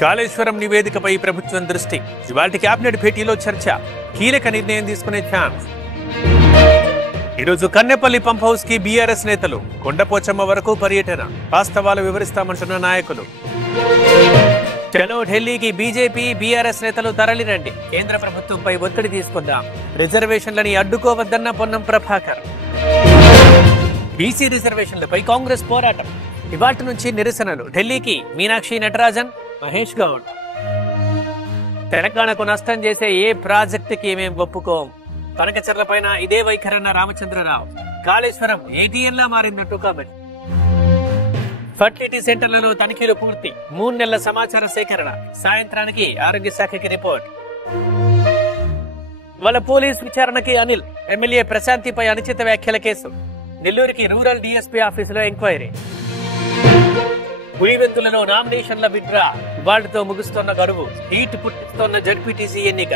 కాళేశ్వరం నివేదికపై ప్రభుత్వం దృష్టి. ఇవాల్టి కేబినెట్ భేటీలో చర్చ. కీలక నిర్ణయం తీసుకునే ఛాన్స్. ఈరోజు కన్నెపల్లి పంప్ హౌస్ కి బీఆర్ఎస్ నేతలు. కొండపోచమ్మ వరకు పర్యటన. వాస్తవాలు వివరిస్తామంటున్న నాయకులు. చలో ఢిల్లీకి బీజేపీ బీఆర్ఎస్ నేతలు తరలిరండి. కేంద్ర ప్రభుత్వంపై ఒత్తిడి తీసుకుందాం. రిజర్వేషన్లని అడ్డుకోవద్దన్న పొన్నం ప్రభాకర్. బీసీ రిజర్వేషన్లపై కాంగ్రెస్ పోరాటం. ఇవాటి నుంచి నిరసనలు. ఢిల్లీకి మీనాక్షి నటరాజన్, మహేష్ గౌడ్. తెలంగాణకు నష్టం చేసే ఏ ప్రాజెక్టుకి మేము ఒప్పుకోం. కనకచర్లపైన ఇదే వైఖరన్న రామచంద్రరావు. కాళేశ్వరం ఏటీఎంలా మారిందంటూ కామెంట్. ఫర్టిలిటీ సెంటర్లలో తనిఖీలు పూర్తి. 3 నెలల సమాచార సేకరణ. సాయంత్రానికి ఆరోగ్య శాఖకి రిపోర్ట్. వాళ్ళ పోలీస్ విచారణకి అనిల్. ఎమ్మెల్యే ప్రశాంతిపై అనుచిత వ్యాఖ్యల కేసు. నెల్లూరుకి రూరల్ డీఎస్పీ ఆఫీసులో ఎంక్వైరీ. పులివెందులలో నామినేషన్ల విడ్రా. వాళ్లతో ముగుస్తున్న గడువు. హీట్ పుట్టిస్తున్న జడ్పీటీసీ ఎన్నిక.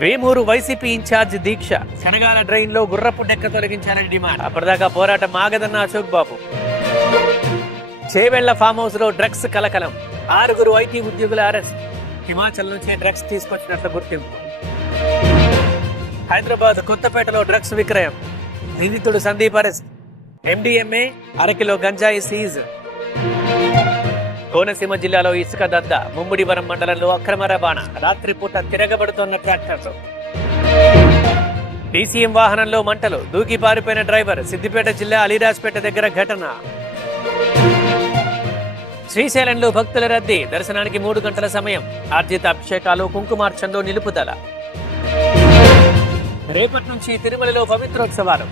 వేమూరు వైసీపీ ఇన్ఛార్జ్ దీక్ష. శనగాల డ్రైన్ లో గుర్రపు డెక్క తొలగించాలని డిమాండ్. అప్పటిదాకా పోరాటం ఆగదన్న అశోక్ బాబు. చేవెళ్ల ఫామ్ హౌస్ లో డ్రగ్స్ కలకలం. 6 ఐటీ ఉద్యోగుల అరెస్ట్. హిమాచల్ నుంచే డ్రగ్స్ తీసుకొచ్చినట్లు గుర్తింపు. హైదరాబాద్ కొత్తపేటలో డ్రగ్స్ విక్రయం. నిందితుడు సందీప్ అరెస్ట్. ఎండిఎంఏ 1 కిలో గంజాయి సీజ్. కోనసీమ జిల్లాలో ఇసుక దద్ద. ముమ్మిడివరం మండలంలో అక్రమ రవాణా. రాత్రిపూట తిరగబడుతున్న ట్రాక్టర్లు. డీసీఎం వాహనంలో మంటలు. దూకి పారిపోయిన డ్రైవర్. సిద్దిపేట జిల్లా అలీరాజ్పేట దగ్గర ఘటన. శ్రీశైలంలో భక్తుల రద్దీ. దర్శనానికి 3 గంటల సమయం. ఆర్జిత అభిషేకాలు, కుంకుమార్చనలో నిలుపుదల. రేపటి నుంచి తిరుమలలో పవిత్రోత్సవాలు.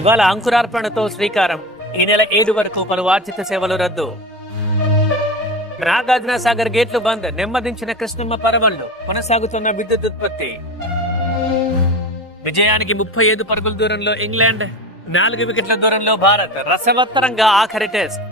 ఇవాళ అంకురార్పణతో శ్రీకారం. ఈ నెల 7 వరకు పలు ఆర్జిత సేవలు రద్దు. నాగార్జున సాగర్ గేట్లు బంద్. నెమ్మదించిన కృష్ణమ్మ పరవళ్లు. కొనసాగుతున్న విద్యుత్ ఉత్పత్తి. విజయానికి 35 పరుగుల దూరంలో ఇంగ్లాండ్. 4 వికెట్ల దూరంలో భారత్. రసవత్తరంగా ఆఖరి టెస్ట్.